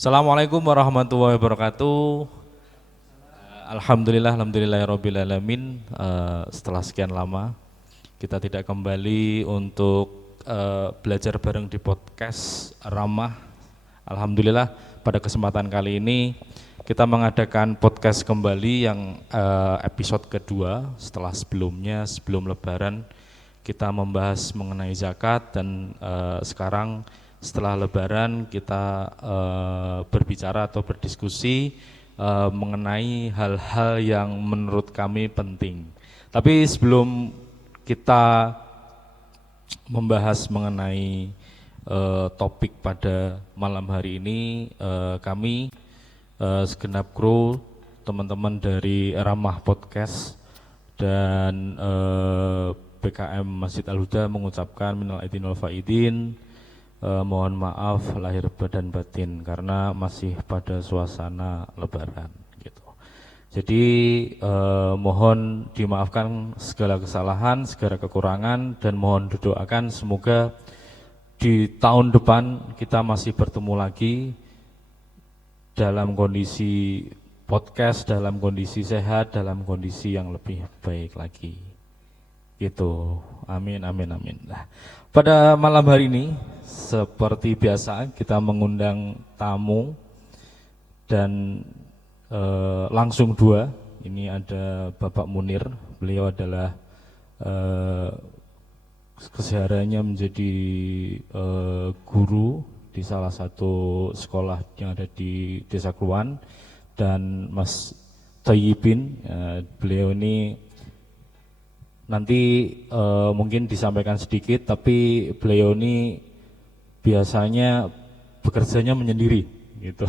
Assalamualaikum warahmatullahi wabarakatuh. Alhamdulillahirabbil alamin. Setelah sekian lama kita tidak kembali untuk belajar bareng di podcast Ramah. Alhamdulillah pada kesempatan kali ini kita mengadakan podcast kembali yang episode kedua setelah sebelum Lebaran kita membahas mengenai zakat dan sekarang setelah Lebaran kita berbicara atau berdiskusi mengenai hal-hal yang menurut kami penting. Tapi sebelum kita membahas mengenai topik pada malam hari ini, kami segenap kru, teman-teman dari Ramah Podcast dan BKM Masjid Al-Huda mengucapkan minal aidin wal faidin. Mohon maaf lahir dan batin karena masih pada suasana Lebaran gitu. Jadi mohon dimaafkan segala kesalahan, segala kekurangan, dan mohon didoakan semoga di tahun depan kita masih bertemu lagi dalam kondisi podcast, dalam kondisi sehat, dalam kondisi yang lebih baik lagi. Gitu. Amin, amin, amin. Nah, pada malam hari ini seperti biasa kita mengundang tamu dan langsung dua. Ini ada Bapak Munir, beliau adalah kesehariannya menjadi guru di salah satu sekolah yang ada di Desa Kluan, dan Mas Thayyibin, beliau ini nanti mungkin disampaikan sedikit, tapi beliau ini biasanya bekerjanya menyendiri gitu.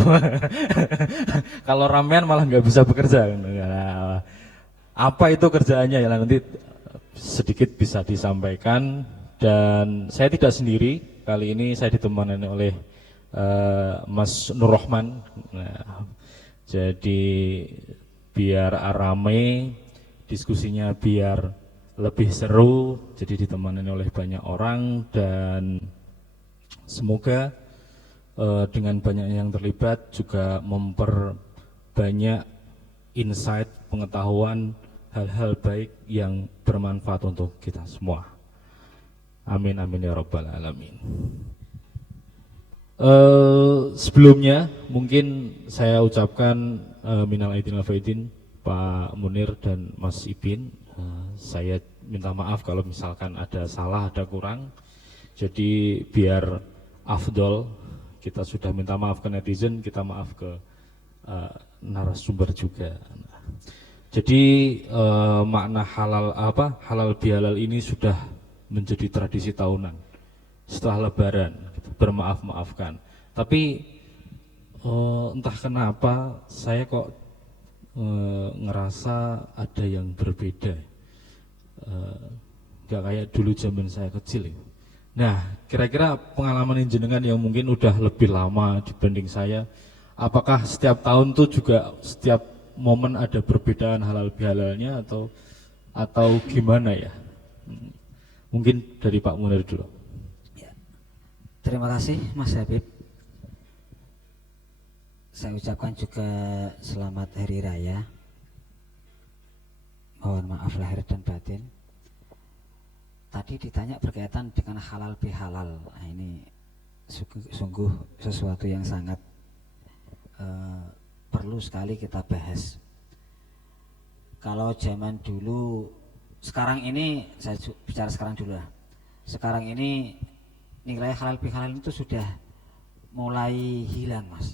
Kalau ramean malah nggak bisa bekerja. Nah, apa itu kerjaannya ya nanti sedikit bisa disampaikan. Dan saya tidak sendiri, kali ini saya ditemani oleh Mas Nur Rahman. Nah, jadi biar rame diskusinya, biar lebih seru, jadi ditemani oleh banyak orang, dan semoga dengan banyak yang terlibat juga memperbanyak insight, pengetahuan, hal-hal baik yang bermanfaat untuk kita semua. Amin, amin ya rabbal alamin. Sebelumnya mungkin saya ucapkan minal aidin wal faidin Pak Munir dan Mas Ibin. Saya minta maaf kalau misalkan ada salah, ada kurang. Jadi biar afdol, kita sudah minta maaf ke netizen, kita maaf ke narasumber juga. Jadi makna halal bihalal ini sudah menjadi tradisi tahunan. Setelah Lebaran, bermaaf-maafkan. Tapi entah kenapa saya kok ngerasa ada yang berbeda. Gak kayak dulu zaman saya kecil. Nah, kira-kira pengalaman jenengan yang mungkin udah lebih lama dibanding saya, apakah setiap tahun tuh juga setiap momen ada perbedaan halal bihalalnya atau gimana ya? Mungkin dari Pak Munir dulu. Ya, terima kasih Mas Habib. Saya ucapkan juga selamat Hari Raya. Mohon maaf lahir dan batin. Tadi ditanya berkaitan dengan halal bihalal. Nah, ini sungguh sesuatu yang sangat perlu sekali kita bahas. Kalau zaman dulu, sekarang ini saya bicara sekarang dulu lah. Sekarang ini nilai halal bihalal itu sudah mulai hilang, Mas.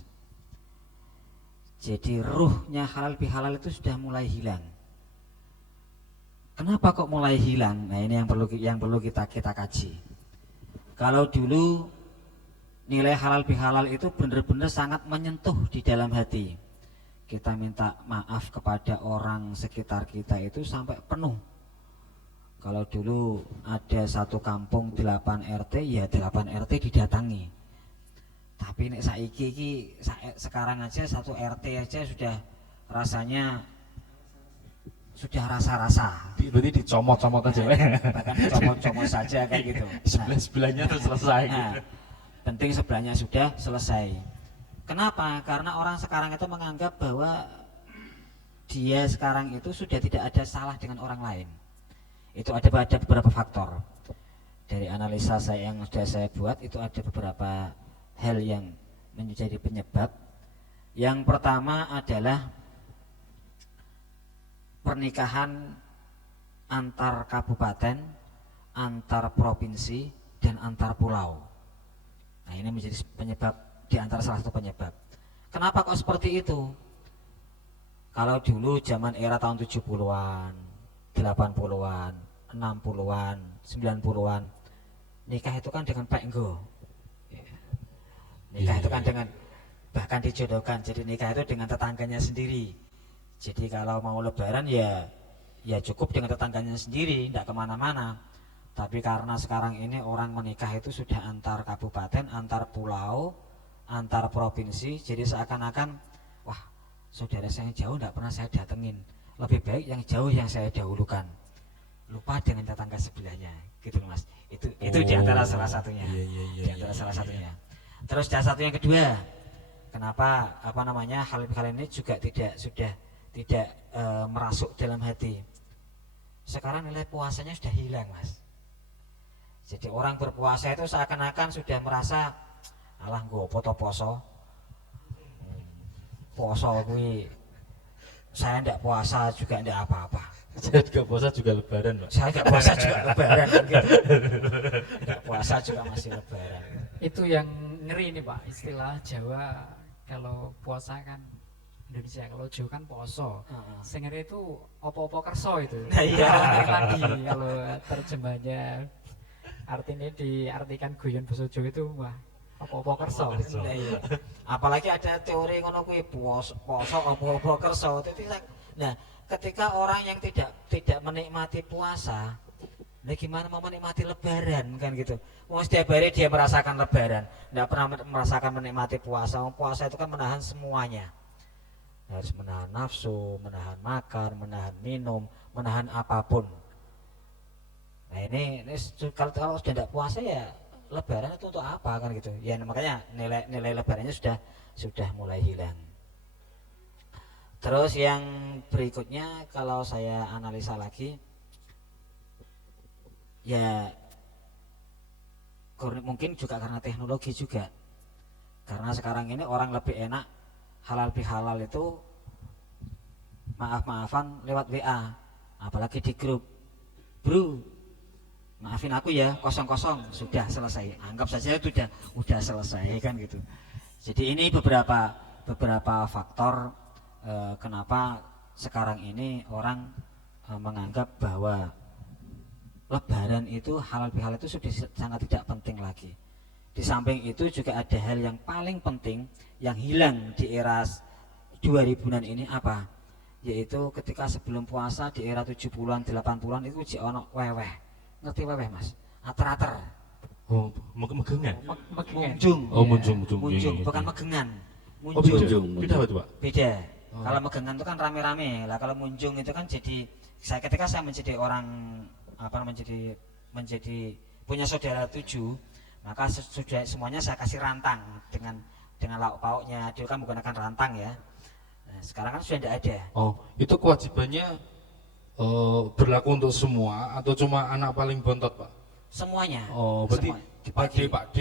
Jadi ruhnya halal bihalal itu sudah mulai hilang. Kenapa kok mulai hilang? Nah, ini yang perlu kita kaji. Kalau dulu nilai halal bihalal itu benar-benar sangat menyentuh di dalam hati. Kita minta maaf kepada orang sekitar kita itu sampai penuh. Kalau dulu ada satu kampung 8 RT, ya 8 RT didatangi. Tapi nek saiki sekarang aja satu RT aja sudah rasanya sudah rasa-rasa. Berarti dicomot-comot aja. Bahkan dicomot-comot saja kayak gitu. Sebelahnya terus selesai. Nah, penting sebelahnya sudah selesai. Kenapa? Karena orang sekarang itu menganggap bahwa dia sekarang itu sudah tidak ada salah dengan orang lain. Itu ada beberapa faktor. Dari analisa saya yang sudah saya buat itu ada beberapa hal yang menjadi penyebab. Yang pertama adalah pernikahan antar kabupaten, antar provinsi, dan antar pulau. Nah, ini menjadi penyebab, di antara salah satu penyebab. Kenapa kok seperti itu? Kalau dulu zaman era tahun 70-an, 80-an, 60-an, 90-an, nikah itu kan dengan penggo. Nikah itu kan dengan, bahkan dijodohkan. Jadi nikah itu dengan tetangganya sendiri. Jadi kalau mau lebaran ya cukup dengan tetangganya sendiri, tidak kemana-mana. Tapi karena sekarang ini orang menikah itu sudah antar kabupaten, antar pulau, antar provinsi. Jadi seakan-akan, wah, saudara saya yang jauh tidak pernah saya datengin. Lebih baik yang jauh yang saya dahulukan. Lupa dengan tetangga sebelahnya, gitu Mas. Itu di antara salah satunya. Di antara salah satunya. Terus ada satu yang kedua. Kenapa hal ini juga tidak merasuk dalam hati. Sekarang nilai puasanya sudah hilang, Mas. Jadi orang berpuasa itu seakan-akan sudah merasa, alah nggo apa to poso. Poso kuwi saya tidak puasa juga tidak apa-apa. Saya juga puasa juga lebaran, Pak. Saya tidak puasa juga lebaran kan gitu. Tidak puasa juga masih lebaran. Itu yang ngeri ini Pak, istilah Jawa kalau puasa kan Indonesia, kalau Jawa kan poso. Sing ngeri itu opo-opo kerso itu. Nah, iya. Lagi kalau terjemahnya artinya diartikan guyon basa Jawa itu wah opo-opo kerso. Nah, iya. Apalagi ada teori ngono kuwi poso opo-opo kerso. Nah, ketika orang yang tidak menikmati puasa, nah gimana mau menikmati lebaran kan gitu. Mau setiap hari dia merasakan lebaran, tidak pernah merasakan menikmati puasa. Puasa itu kan menahan semuanya. Harus menahan nafsu, menahan makan, menahan minum, menahan apapun. Nah ini kalau sudah tidak puasa ya lebaran itu untuk apa kan gitu. Ya makanya nilai lebarannya sudah mulai hilang. Terus yang berikutnya kalau saya analisa lagi, ya mungkin juga karena teknologi juga. Karena sekarang ini orang lebih enak halal bihalal itu maaf-maafan lewat WA, apalagi di grup. Bro, maafin aku ya, 00 sudah selesai. Anggap saja itu udah selesai kan gitu. Jadi ini beberapa faktor kenapa sekarang ini orang menganggap bahwa lebaran itu halal bihalal itu sudah sangat tidak penting lagi. Di samping itu juga ada hal yang paling penting yang hilang di era 2000-an ini apa? Yaitu ketika sebelum puasa di era 70-an 80-an itu jek ono weweh. Ngerti weweh Mas? Ater-ater. Oh, megengan. Munjung. Oh, munjung. Munjung, bukan megengan. Oh, munjung. Beda apa itu, Pak? Beda. Kalau megengan itu kan rame-rame. Lah kalau munjung itu kan jadi ketika saya menjadi orang menjadi punya saudara 7, maka sudah semuanya saya kasih rantang dengan lauk pauknya. Dia kan menggunakan rantang ya. Nah, sekarang kan sudah tidak ada. Oh, itu kewajibannya berlaku untuk semua atau cuma anak paling bontot, Pak? Semuanya. Oh, berarti dibagi. Pak D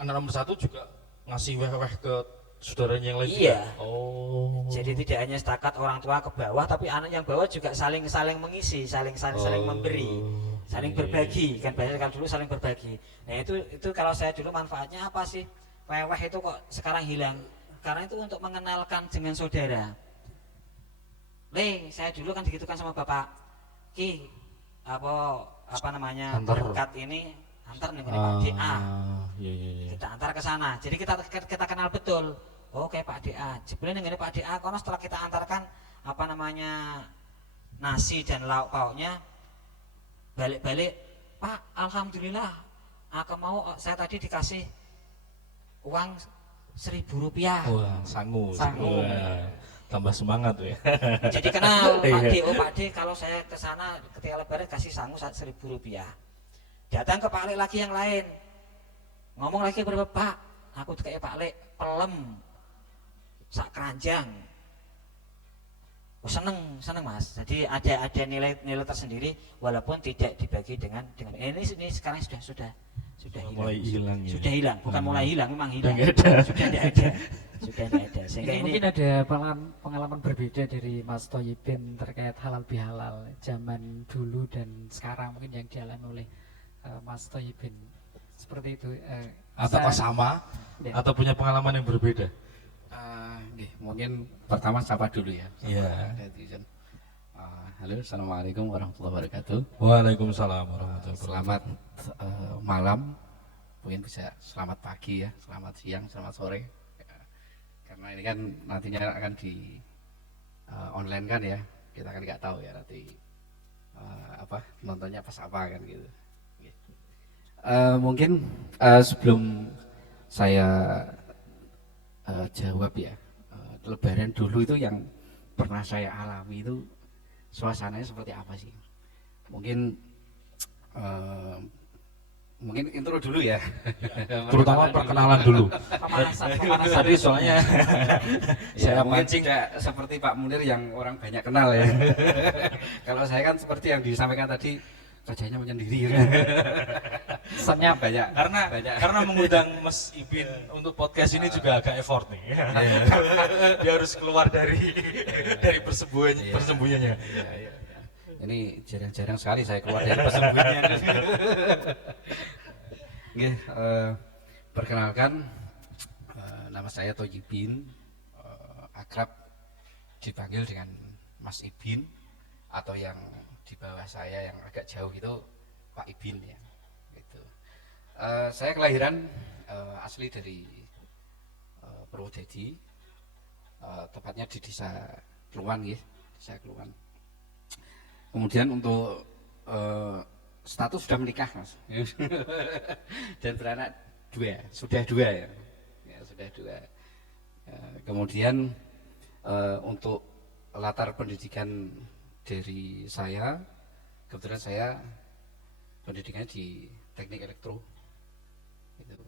anak nomor 1 juga ngasih weh-weh ke saudaranya yang lain. Iya. Juga? Oh. Jadi tidak hanya setakat orang tua ke bawah, tapi anak yang bawah juga saling mengisi, saling memberi, saling berbagi. Kan biasanya kalau dulu saling berbagi. Nah itu kalau saya dulu manfaatnya apa sih? Weweh itu kok sekarang hilang? Karena itu untuk mengenalkan dengan saudara. Saya dulu kan digitukan sama bapak. Ki, berkat ini antar nih Pak DA. Iya. Kita antar ke sana. Jadi kita kenal betul. Oke Pak DA. Sebenarnya dengan Pak DA karena setelah kita antarkan nasi dan lauk pauknya, balik-balik, Pak, alhamdulillah, saya tadi dikasih uang Rp1.000. Wah, sangu. Sangu. Wah, tambah semangat ya. Jadi kenal Pak D, Iya. Pak D kalau saya ke sana ketika lebaran kasih sangu Rp1.000. Datang ke Pak Lek lagi yang lain. Ngomong lagi kepada Pak, aku tuh kayak Pak Lek pelem sak keranjang. Oh, seneng Mas. Jadi ada nilai tersendiri walaupun tidak dibagi dengan ini sekarang sudah mulai hilang ya. Sudah hilang, bukan mulai hilang, memang hilang. Nggak ada. Sudah tidak ada. Sudah tidak ada. Sehingga Ini ini mungkin ada pengalaman berbeda dari Mas Thayyibin terkait halal bihalal zaman dulu dan sekarang mungkin yang dialami oleh Mas Thayyibin seperti itu. Ataukah sama? Ya. Atau punya pengalaman yang berbeda? Mungkin pertama sapa dulu ya. Iya. Netizen. Halo, assalamualaikum warahmatullahi wabarakatuh. Waalaikumsalam warahmatullahi wabarakatuh. Selamat malam, mungkin bisa selamat pagi ya, selamat siang, selamat sore. Ya, karena ini kan nantinya akan di online kan ya, kita kan nggak tahu ya nanti nontonnya pas apa kan gitu. Mungkin sebelum saya jawab ya, Lebaran dulu itu yang pernah saya alami itu suasananya seperti apa sih? Mungkin intro dulu ya. Terutama perkenalan dulu. Pemanasan Tadi soalnya Saya saya mungkin mancing. tidak seperti Pak Munir yang orang banyak kenal ya. Kalau saya kan seperti yang disampaikan tadi, kerjanya menyendiri. Kesannya banyak. Karena mengundang Mas Ibin untuk podcast ini juga agak effort nih. Dia harus keluar dari persembunyiannya. Iya. Ini jarang-jarang sekali saya keluar dari persembunyian. Oke, perkenalkan, nama saya Thayyibin, akrab dipanggil dengan Mas Ibin, atau yang di bawah saya yang agak jauh itu Pak Ibin ya. Gitu. Saya kelahiran asli dari Purwodadi, tepatnya di Desa Kluwan ya, Desa Kluwan. Kemudian untuk status sudah menikah Mas. Dan beranak sudah dua ya. Ya sudah dua. Kemudian untuk latar pendidikan dari saya, kebetulan saya pendidikannya di teknik elektro gitu.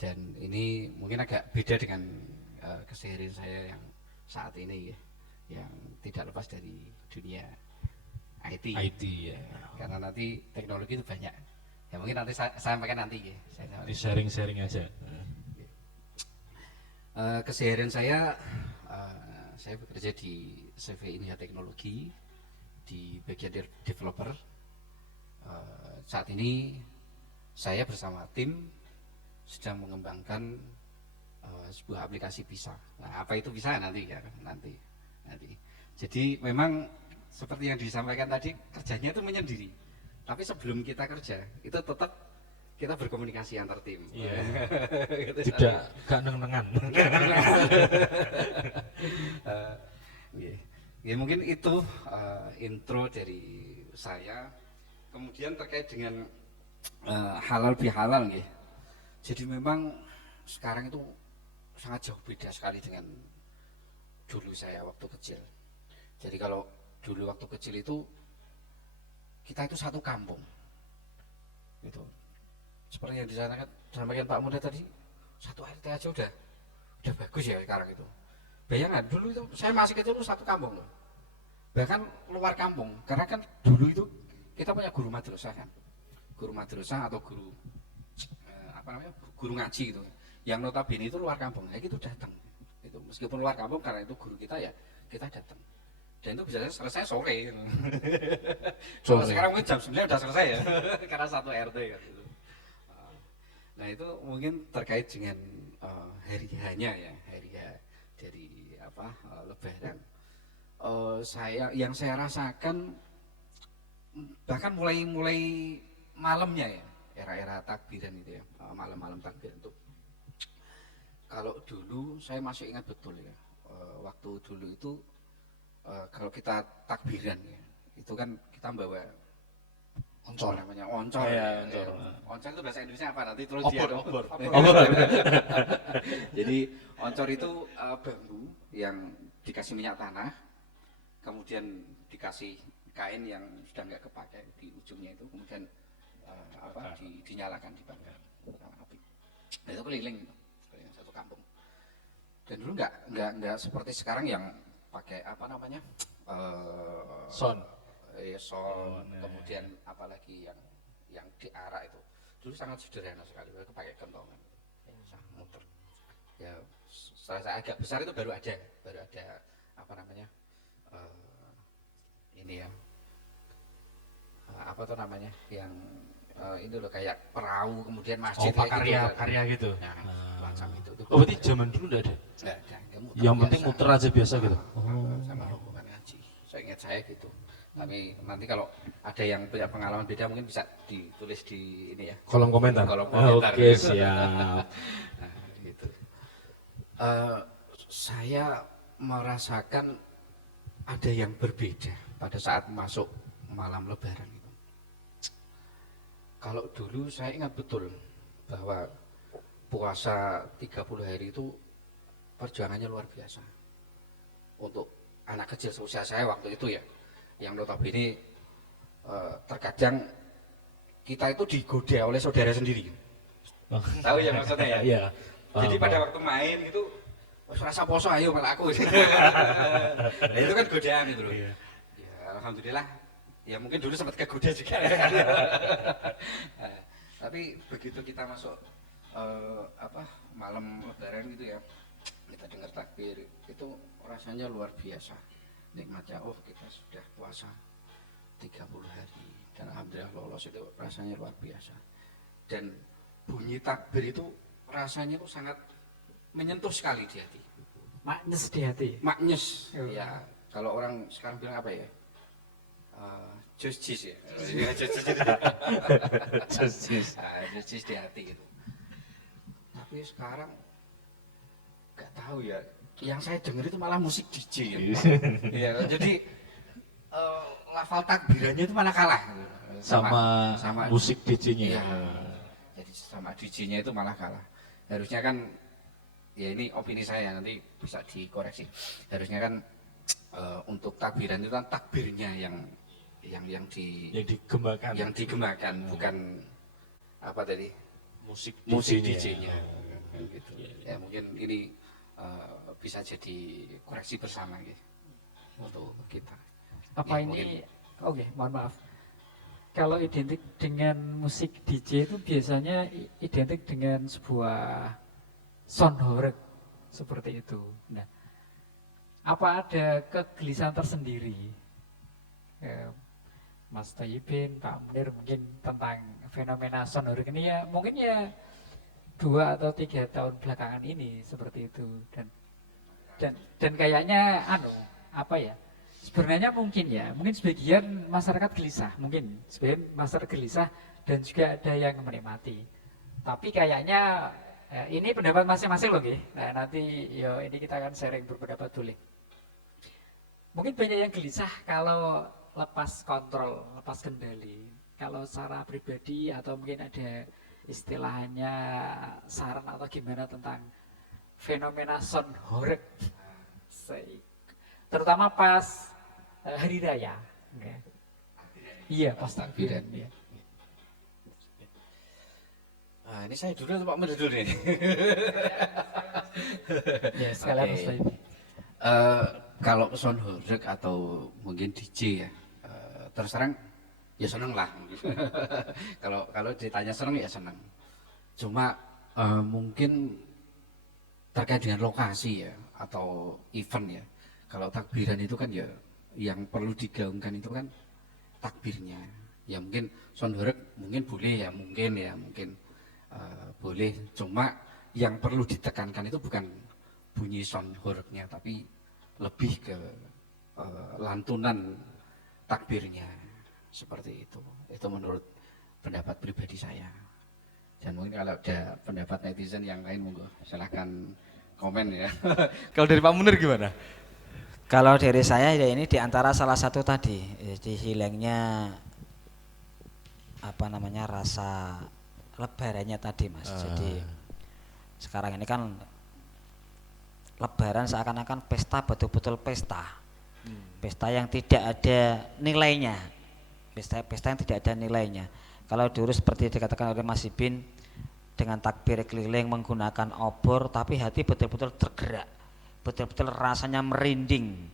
Dan ini mungkin agak beda dengan keseharian saya yang saat ini ya, yang tidak lepas dari dunia IT ya. karena nanti teknologi itu banyak ya, mungkin nanti saya sampaikan nanti ya. Di sharing-sharing aja. Keseharian saya bekerja di CV India Teknologi di bagian developer. Saat ini saya bersama tim sedang mengembangkan sebuah aplikasi PISA. Nah, apa itu PISA nanti ya, nanti. Jadi memang seperti yang disampaikan tadi, kerjanya itu menyendiri. Tapi sebelum kita kerja, itu tetap kita berkomunikasi antar tim. Iya. Tidak gak neng-nengan. Ya mungkin itu intro dari saya. Kemudian terkait dengan halal bihalal ya. Jadi memang sekarang itu sangat jauh beda sekali dengan dulu saya waktu kecil. Jadi kalau dulu waktu kecil itu kita itu satu kampung gitu, seperti yang disampaikan Pak Muda tadi, satu RT aja udah bagus ya sekarang itu. Bayangkan dulu itu saya masih kecil itu satu kampung loh, bahkan luar kampung, karena kan dulu itu kita punya guru madrasah atau guru guru ngaji gitu, yang notabene itu luar kampung, ya gitu datang itu, meskipun luar kampung karena itu guru kita ya kita datang. Dan itu bisa selesai sore. Kalau sekarang mungkin jam 9 udah selesai ya, karena satu RT kan gitu. Nah itu mungkin terkait dengan hari hanya ya, hari dari Lebaran. Yang saya rasakan bahkan mulai malamnya ya, era takbiran itu ya, malam-malam takbiran itu. Kalau dulu saya masih ingat betul ya, waktu dulu itu kalau kita takbiran ya, itu kan kita bawa oncor, namanya oncor. Ya, oncor. Oncor itu bahasa Indonesia apa nanti terus Obor. Jadi oncor itu bambu yang dikasih minyak tanah, kemudian dikasih kain yang sudah nggak kepakai di ujungnya itu, kemudian dinyalakan, dibakar api. Nah, itu keliling satu kampung. Dan dulu nggak seperti sekarang yang pakai apa namanya Sound. sound, nah. kemudian apalagi yang diarak itu dulu sangat sederhana sekali, pakai kentongan, muter. Ya setelah saya agak besar itu baru ada apa namanya ini ya apa tuh namanya yang ini loh kayak perahu kemudian masjid kayak gitu. karya gitu. Nah, macam itu. Oh, berarti zaman dulu enggak ada? Nggak ada, ya muter Yang biasa. penting muter aja biasa gitu. Sama rombongan ngaji. Saya ingat saya gitu. Tapi nanti kalau ada yang punya pengalaman beda mungkin bisa ditulis di ini ya. Kolom komentar. Kolom komentar. Oke, siap. Nah, gitu. Saya merasakan ada yang berbeda pada saat masuk malam Lebaran itu. Kalau dulu saya ingat betul bahwa puasa 30 hari itu perjuangannya luar biasa. Untuk anak kecil seusia saya waktu itu ya, yang notabene terkadang kita itu digoda oleh saudara sendiri. Tahu ya maksudnya ya? Iya. Jadi pada waktu main gitu, rasa poso ayo malah aku. Nah itu kan godaan itu loh. Iya. Ya alhamdulillah, ya mungkin dulu sempat kegoda juga. Nah, tapi begitu kita masuk malam Lebaran gitu ya, kita dengar takbir itu rasanya luar biasa. Nikmatnya, oh kita sudah puasa 30 hari dan alhamdulillah lolos, itu rasanya luar biasa. Dan bunyi takbir itu rasanya itu sangat menyentuh sekali di hati. Maknyes di hati. Maknyes. Oh. Ya, kalau orang sekarang bilang apa ya? Justice ya. Justice di hati itu. Tapi sekarang nggak tahu ya. Yang saya dengar itu malah musik DJ. Ya, jadi lafal takbirannya itu malah kalah Sama musik DJ-nya. Iya. Jadi sama DJ-nya itu malah kalah. Harusnya kan, ya ini opini saya, nanti bisa dikoreksi. Harusnya kan untuk takbiran itu kan takbirnya yang digemakan, bukan apa tadi musik DJ-nya. Gitu. Ya mungkin ini bisa jadi koreksi bersama gitu untuk kita. Apa Ya, ini? Oke, mohon maaf. Kalau identik dengan musik DJ itu biasanya identik dengan sebuah sound horeg seperti itu. Nah, apa ada kegelisahan tersendiri, Mas Thayyibin, Pak Munir, mungkin tentang fenomena sound horeg ini ya? Mungkin ya 2 atau 3 tahun belakangan ini seperti itu, dan kayaknya apa ya? Sebenarnya mungkin sebagian masyarakat gelisah, mungkin sebagian masyarakat gelisah dan juga ada yang menikmati. Tapi kayaknya ini pendapat masing-masing loh, nah nanti ini kita akan sharing berpendapat dulu. Mungkin banyak yang gelisah kalau lepas kontrol, lepas kendali. Kalau secara pribadi atau mungkin ada istilahnya saran atau gimana tentang fenomena sound horeg, terutama pas hari raya. Iya, pas takbiran. Ya. Nah, ini saya dulu atau Pak Munir dulu nih? Ya, sekalian Oke. Mas Thayyibin. Kalau sound horeg atau mungkin DJ ya, terus terang ya seneng lah. Kalau ditanya seneng ya seneng. Cuma mungkin terkait dengan lokasi ya atau event ya. Kalau takbiran itu kan ya yang perlu digaungkan itu kan takbirnya. Ya mungkin sound horeg mungkin boleh ya, mungkin boleh. Cuma yang perlu ditekankan itu bukan bunyi sound horegnya, tapi lebih ke lantunan takbirnya seperti itu. Itu menurut pendapat pribadi saya. Dan mungkin kalau ada pendapat netizen yang lain monggo silahkan komen ya. Kalau dari Pak Munir gimana? Kalau dari saya ya ini diantara salah satu tadi, jadi hilangnya rasa lebarannya tadi, Mas. Jadi sekarang ini kan Lebaran seakan-akan pesta, betul-betul pesta. Pesta yang tidak ada nilainya. Pesta yang tidak ada nilainya. Kalau dulu seperti dikatakan oleh Mas Ibin, dengan takbir keliling menggunakan obor, tapi hati betul-betul tergerak betul-betul rasanya merinding,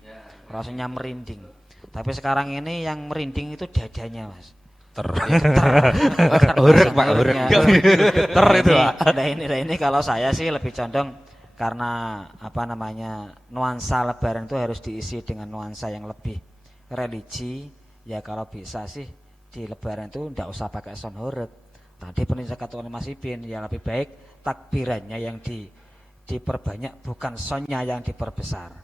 rasanya merinding. Tapi sekarang ini yang merinding itu dadanya, Mas. Horeg, Pak, horeg. Geter itu, Pak. Nah ini kalau saya sih lebih condong karena apa namanya nuansa Lebaran itu harus diisi dengan nuansa yang lebih religi. Ya kalau bisa sih di Lebaran itu ndak usah pakai sound horeg. Tadi pendidikan oleh Mas Ibin ya lebih baik takbirannya yang diperbanyak bukan soundnya yang diperbesar.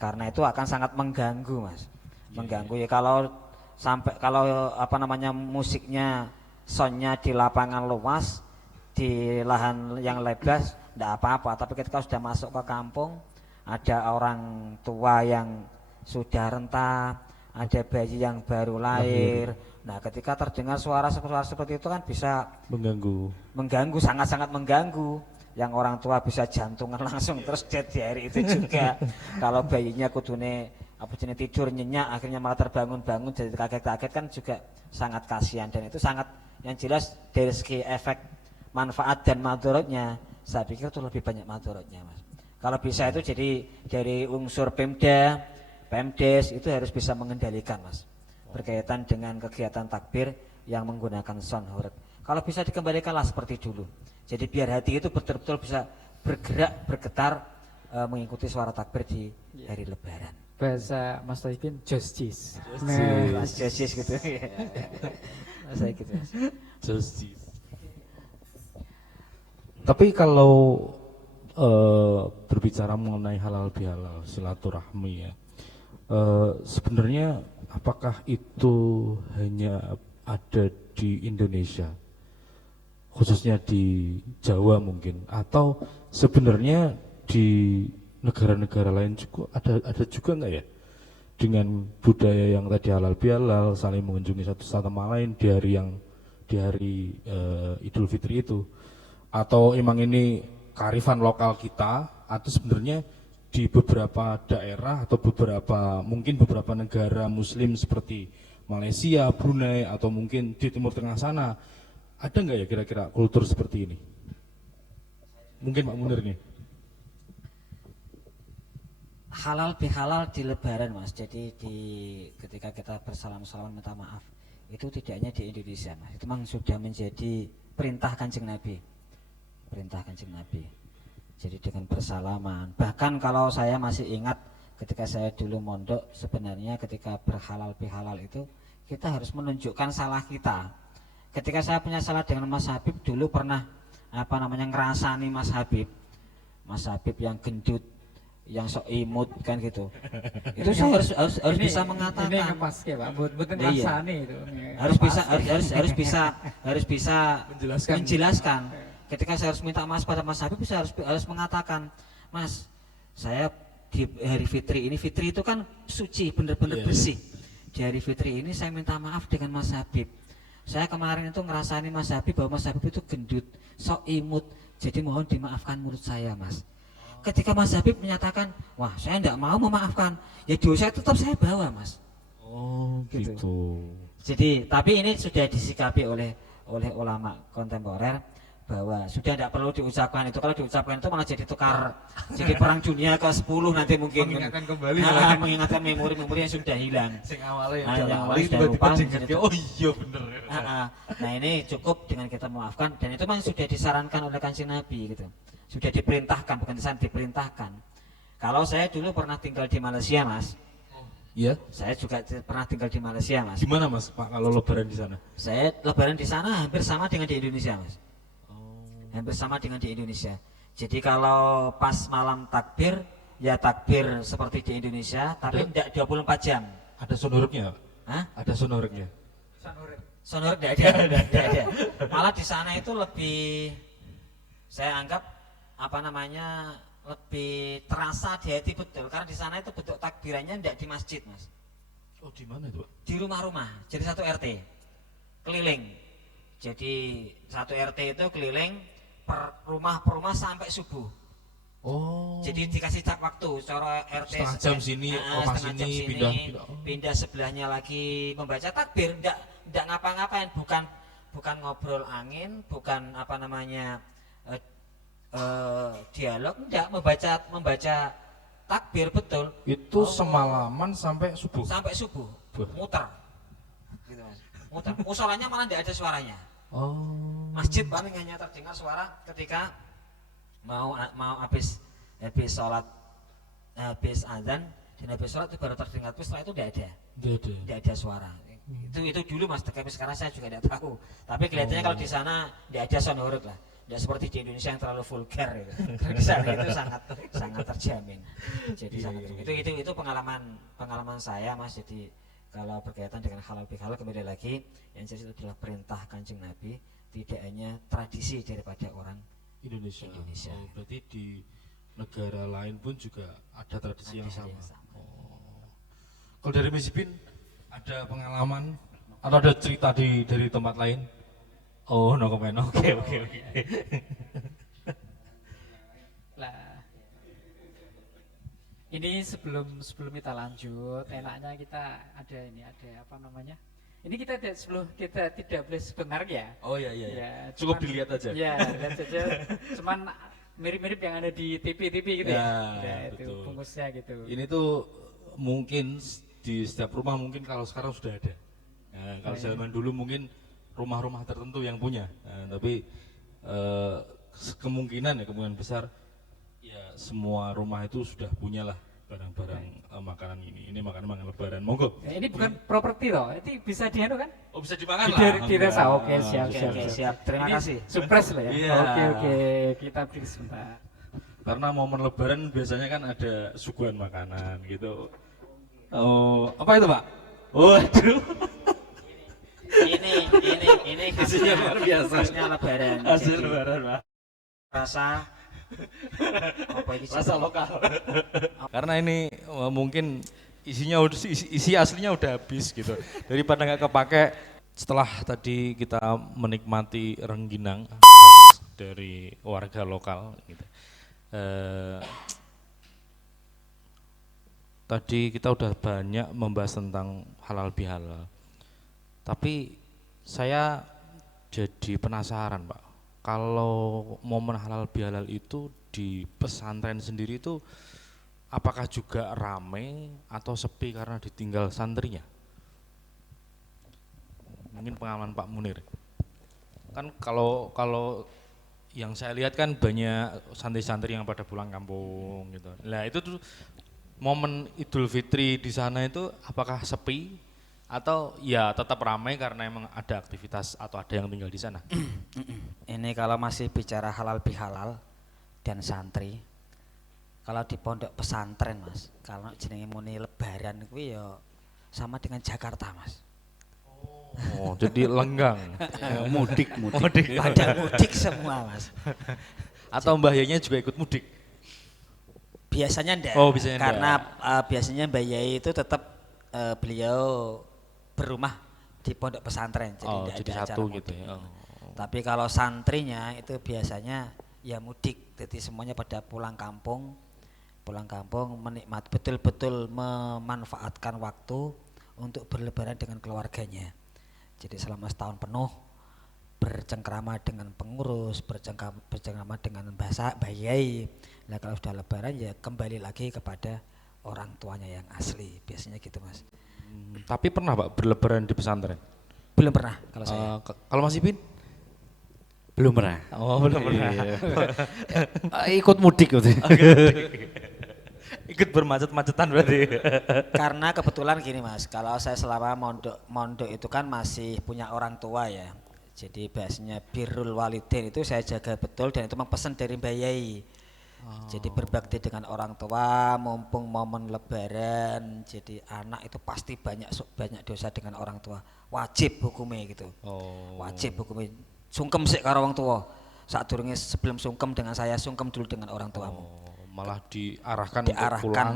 Karena itu akan sangat mengganggu, Mas. Mengganggu ya kalau sampai kalau apa namanya musiknya soundnya di lapangan luas di lahan yang lebar enggak apa-apa, tapi ketika sudah masuk ke kampung ada orang tua yang sudah renta, ada bayi yang baru lahir. Nah, ketika terdengar suara seperti itu kan bisa mengganggu, sangat-sangat mengganggu. Yang orang tua bisa jantungan langsung terus dead di hari itu juga. Kalau bayinya kudune apa jenis tidur nyenyak akhirnya malah terbangun-bangun jadi kaget-kaget kan juga sangat kasihan, dan itu sangat yang jelas dari segi efek manfaat dan madorotnya saya pikir itu lebih banyak madorotnya, Mas. Kalau bisa itu jadi dari unsur Pemda, Pemdes itu harus bisa mengendalikan, Mas, berkaitan dengan kegiatan takbir yang menggunakan sound horeg. Kalau bisa dikembalikanlah seperti dulu. Jadi biar hati itu betul-betul bisa bergerak, bergetar mengikuti suara takbir di hari Lebaran. Bahasa Mas Taibin justice. Justice gitu. Saya gitu, Mas. Justice. Tapi kalau berbicara mengenai halal bihalal silaturahmi ya, sebenarnya apakah itu hanya ada di Indonesia, khususnya di Jawa mungkin, atau sebenarnya di negara-negara lain juga ada juga nggak ya dengan budaya yang tadi halal bihalal, saling mengunjungi satu sama lain di hari Idul Fitri itu, atau emang ini kearifan lokal kita, atau sebenarnya di beberapa daerah atau mungkin beberapa negara Muslim seperti Malaysia, Brunei, atau mungkin di Timur Tengah sana ada nggak ya kira-kira kultur seperti ini? Mungkin Pak Munir nih. Halal bihalal di Lebaran, Mas. Jadi ketika kita bersalam-salaman minta maaf itu tidak hanya di Indonesia, Mas. Itu memang sudah menjadi perintah Kanjeng Nabi. Perintah Kanjeng Nabi. Jadi dengan bersalaman. Bahkan kalau saya masih ingat ketika saya dulu mondok, sebenarnya ketika berhalal bihalal itu kita harus menunjukkan salah kita. Ketika saya punya salah dengan Mas Habib dulu pernah ngerasani Mas Habib yang gendut, yang sok imut kan gitu. Itu saya harus bisa mengatakan. Ini ngepas ya, Pak. Mboten rasane itu. Harus bisa menjelaskan. Ketika saya harus minta maaf pada Mas Habib, saya harus mengatakan, Mas, saya di hari Fitri ini, Fitri itu kan suci, benar-benar bersih. Di hari Fitri ini saya minta maaf dengan Mas Habib. Saya kemarin itu ngerasani Mas Habib bahwa Mas Habib itu gendut, sok imut. Jadi mohon dimaafkan menurut saya, Mas. Ketika Mas Habib menyatakan, wah saya tidak mau memaafkan, ya dosa tetap saya bawa, Mas. Oh gitu. Jadi tapi ini sudah disikapi oleh ulama kontemporer bahwa sudah tidak perlu diucapkan itu. Kalau diucapkan itu malah jadi tukar, jadi perang dunia ke-10 nanti mungkin. Mengingatkan kembali, mengingatkan memori-memori yang sudah hilang. yang awalnya sudah lupa. oh iya bener. Nah ini cukup dengan kita memaafkan, dan itu memang sudah disarankan oleh Kanjeng Nabi gitu. Sudah diperintahkan, bukan diperintahkan. Kalau saya dulu pernah tinggal di Malaysia, Mas. Iya. Saya juga pernah tinggal di Malaysia, Mas. Gimana Mas Pak kalau lebaran di sana? Saya lebaran di sana hampir sama dengan di Indonesia, Mas. Hampir sama dengan di Indonesia. Jadi kalau pas malam takbir, ya takbir seperti di Indonesia, tapi tidak 24 jam. Ada sonornya? Hah? Ada sonornya? Sonor tidak ada. Malah di sana itu lebih, saya anggap lebih terasa di hati betul, karena di sana itu bentuk takbirannya tidak di masjid, Mas. Oh di mana itu, Pak? Di rumah-rumah, jadi satu RT keliling. Jadi satu RT itu keliling per rumah sampai subuh. Oh. Jadi dikasih waktu, cara RT setengah jam sini, rumah sini, pindah sebelahnya lagi membaca takbir, enggak ngapa-ngapain, bukan ngobrol angin, bukan dialog, enggak membaca takbir betul Itu semalaman sampai subuh. sampai subuh, Wah. muter. Gitu Mas. Muter. Musolanya malah tidak ada suaranya. Oh. Masjid paling hanya terdengar suara ketika mau habis sholat, habis azan dan habis sholat itu baru terdengar. Terus setelah itu tidak ada suara. Itu dulu Mas, tapi sekarang saya juga tidak tahu. Tapi kelihatannya kalau di sana tidak ada sound horeg lah. Tidak seperti di Indonesia yang terlalu vulgar gitu. Kalau di sana itu sangat terjamin. Jadi itu pengalaman saya Mas. Jadi kalau berkaitan dengan halal bihalal kembali lagi yang jelas itu adalah perintah Kanjeng Nabi, tidak hanya tradisi daripada orang Indonesia. Indonesia. Oh, berarti di negara lain pun juga ada tradisi yang Ada sama. yang sama. Oh. Kalau dari Miss Ipin ada pengalaman atau ada cerita dari tempat lain? Oh, no comment. Oke. Lah, ini sebelum kita lanjut, enaknya kita ada apa namanya? Ini sebelum kita tidak boleh sebentar ya. Oh iya. Ya, Cukup cuman- dilihat aja. Ya, lihat saja. Cuman mirip-mirip yang ada di TV gitu Ya, ya. Itu betul. bungkusnya gitu. Ini tuh mungkin di setiap rumah mungkin kalau sekarang sudah ada. Nah, kalau Oh, iya. zaman dulu mungkin rumah-rumah tertentu yang punya. Nah, tapi kemungkinan besar ya semua rumah itu sudah punya lah barang-barang makanan ini. Ini makanan lebaran. Monggo. Ya, ini bukan properti loh. Ini bisa dianu kan? Oh, bisa dimakan Dirasa. Oke, siap. Siap. Terima Ini kasih. surprise lah ya. Iya. Oke. Kita beri sebentar. Karena momen lebaran biasanya kan ada suguhan makanan gitu. Oh, apa itu, Pak? Waduh. Ini Isinya luar biasa. khasnya lebaran. Hasil Jadi, lebaran, Pak. rasa apa ini Rasa lokal. Karena ini mungkin isi aslinya udah habis gitu. Daripada nggak kepake setelah tadi kita menikmati rengginang khas dari warga lokal gitu. Tadi kita udah banyak membahas tentang halal bihalal. Tapi saya jadi penasaran, Pak. Kalau momen halal bihalal itu di pesantren sendiri itu apakah juga ramai atau sepi karena ditinggal santrinya? Mungkin pengalaman Pak Munir. Kan kalau yang saya lihat kan banyak santri-santri yang pada pulang kampung gitu. Nah, itu tuh momen Idul Fitri di sana itu apakah sepi atau ya tetap ramai karena emang ada aktivitas atau ada yang tinggal di sana? Ini kalau masih bicara halal bihalal dan santri, kalau di pondok pesantren Mas, kalau jenenge muni lebaran kuwi ya sama dengan Jakarta Mas. Oh, jadi lenggang. Mudik. Pada mudik semua Mas. Atau Mbah Yainya juga ikut mudik? Biasanya enggak. Oh, biasanya enggak. Karena biasanya Mbak Yai itu tetap beliau berumah di pondok pesantren, jadi Oh, enggak jadi ada acara satu mudik. gitu ya. Oh. Tapi kalau santrinya itu biasanya ya mudik, jadi semuanya pada pulang kampung betul-betul memanfaatkan waktu untuk berlebaran dengan keluarganya. Jadi selama setahun penuh bercengkrama dengan pengurus, bercengkrama dengan Mbah Yai. Nah kalau sudah lebaran ya kembali lagi kepada orang tuanya yang asli, biasanya gitu Mas. Tapi pernah Pak berlebaran di pesantren? Belum pernah kalau saya. Kalau Mas Ipin? Belum pernah. Oh, belum pernah. Ikut mudik gitu. Ikut bermacet-macetan berarti. Karena kebetulan gini Mas, kalau saya selama mondok itu kan masih punya orang tua ya. Jadi bahasanya birrul walidain itu saya jaga betul dan itu memang pesan dari Mbak Yai. Jadi berbakti dengan orang tua mumpung momen lebaran. Jadi anak itu pasti banyak dosa dengan orang tua. Wajib hukumnya gitu. Oh. Wajib hukumnya. Sungkem sih karo orang tua. Sebelum sungkem dengan saya, sungkem dulu dengan orang tuamu. Malah diarahkan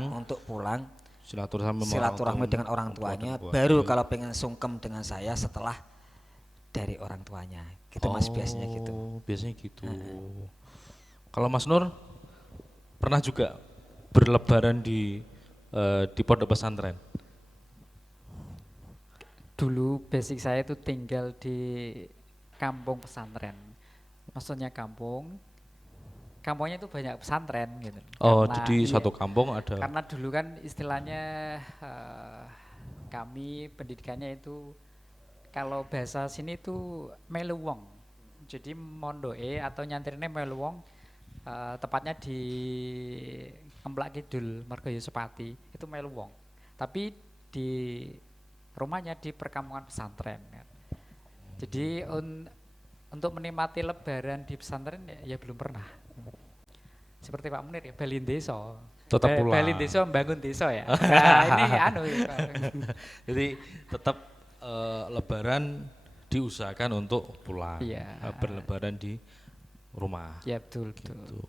Untuk pulang silaturahmi dengan orang tuanya, baru kalau pengen sungkem dengan saya setelah dari orang tuanya. Gitu Mas biasanya gitu. Biasanya gitu. Kalau Mas Nur pernah juga berlebaran di pondok pesantren? Dulu basic saya itu tinggal di kampung pesantren. Maksudnya kampung kampungnya itu banyak pesantren gitu. Oh, Karena- jadi iya, satu kampung ada. karena dulu kan istilahnya kami pendidikannya itu kalau bahasa sini itu melu wong. Jadi mondoke atau nyantrine melu wong tepatnya di Kemplak Kidul Margoyo Sepati itu melu wong. Tapi di rumahnya di perkampungan pesantren kan. Jadi untuk menikmati lebaran di pesantren ya belum pernah. Seperti Pak Munir ya, Balin Desa. Tetap pulang. Balin Desa membangun desa ya. Nah, ini anu Jadi tetap lebaran diusahakan untuk pulang. Iya. Berlebaran di rumah. ya betul betul. Gitu.